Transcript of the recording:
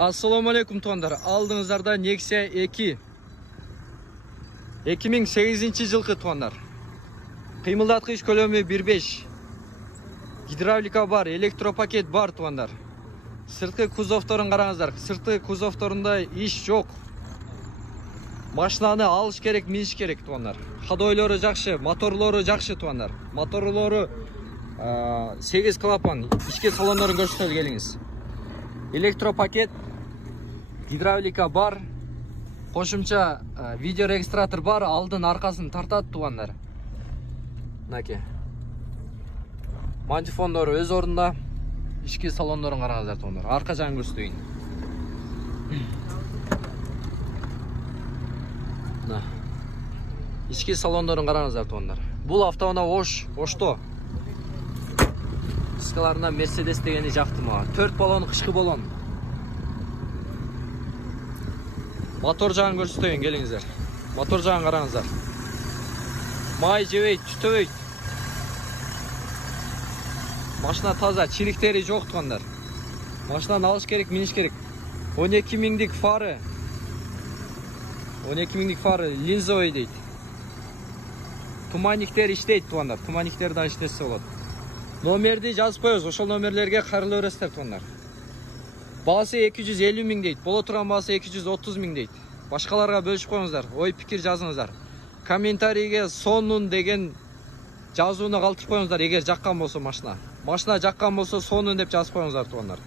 Assalamu alaikum tuanдар. Алдыңыздарда Nexia 2. 2008 жылғы туандар. Кыймылдаткыч көлөмү 1.5. Гидравлика бар, электропакет бар туандар. Сырткы кузовторун караңыздар. Сырткы кузовторунда иш жок. Машинаны алыш керек, миниш керек туандар. Ходойлору жакшы, моторлору жакшы туандар. Моторлору 8 клапан, ички салондорун көрсөтөлү келиңиз. Электропакет, гидравлика бар, кошумча видео регистратор бар, алдын аркасын тартат туандар. Мынакей. Мантифондору өз ордунда, ички салондорун караңыздар туандар. Арка жагын көрсөтөйүн. Ички салондорун караңыздар туандар. Бул автоунаа ошто. Дискаларынан Mercedes дегени жакты мага. 4 баллон, кышкы баллон. Мотор жагын көрсөтөйүн, келиңиздер. Мотор жагын караңыздар. Май жебейт, түтөбөйт. Машина таза, чиликтери жок тугандар. Машинаны алыш керек, миниш керек. 12 миңдик фары. 12 миңдик фары, линзовый дейт. Туманниктер иштейт тугандар. Туманниктерден иштесе болот. Номерди жазып коебуз, ошол номерлерге кайрылып бересиздер тугандар. Баасы 250 миң дейт, боло турган баасы 230 миң дейт. Башкаларга бөлүшүп коюңуздар, ой пикир жазыңыздар. Комментарийге сонун деген жазууну калтырып коюңуздар, эгер жаккан болсо машина. Машина жаккан болсо сонун деп жазып коюңуздар тугандар.